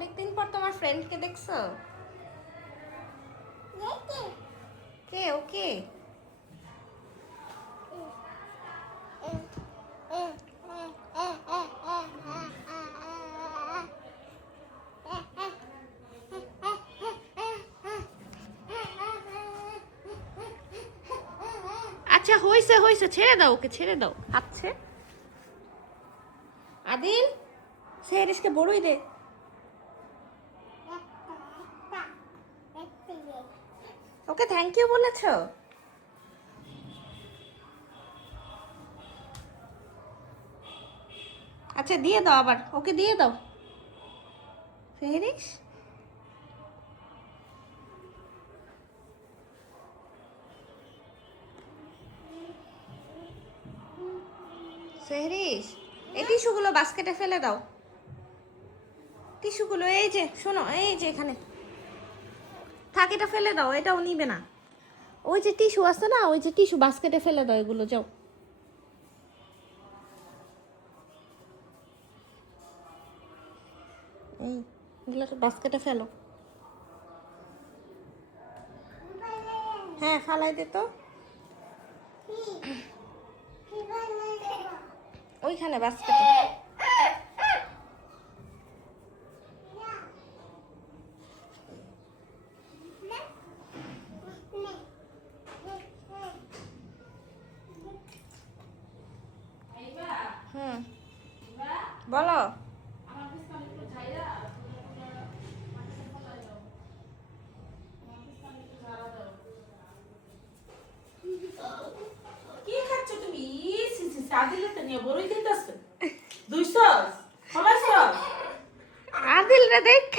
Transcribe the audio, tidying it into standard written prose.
অনেকদিন পর তোমার ফ্রেন্ডকে দেখছো? কে ওকে? আচ্ছা হইছে হইছে, ছেড়ে দাও ওকে, ছেড়ে দাও। হাতছে আদিল, সেহরিশকে বড়ই দে। ওকে থ্যাংক ইউ বলেছো? আচ্ছা দিয়ে দাও, আবার ওকে দিয়ে দাও। সেহরিশ সেহরিশ, এই টিস্যুগুলো বাস্কেটে ফেলে দাও। টিস্যুগুলো এই যে, শোনো এই যে এখানে থাক, এটা ফেলে দাও, এটাও নিবে না। ওই যে টিস্যু আছে না, ওই যে টিস্যু বাস্কেটে ফেলে দাও, এগুলো যাও। এগুলো বাস্কেটে ফেলো। হ্যাঁ ফালাই দে তো, ওইখানে বাস্কেটে। হুম বলো। কি খাচ্ছ তুমি? আদিলে তো নিয়ে বড়ই দিতেছ 200 কমাইছ। আদিল রে দেখ।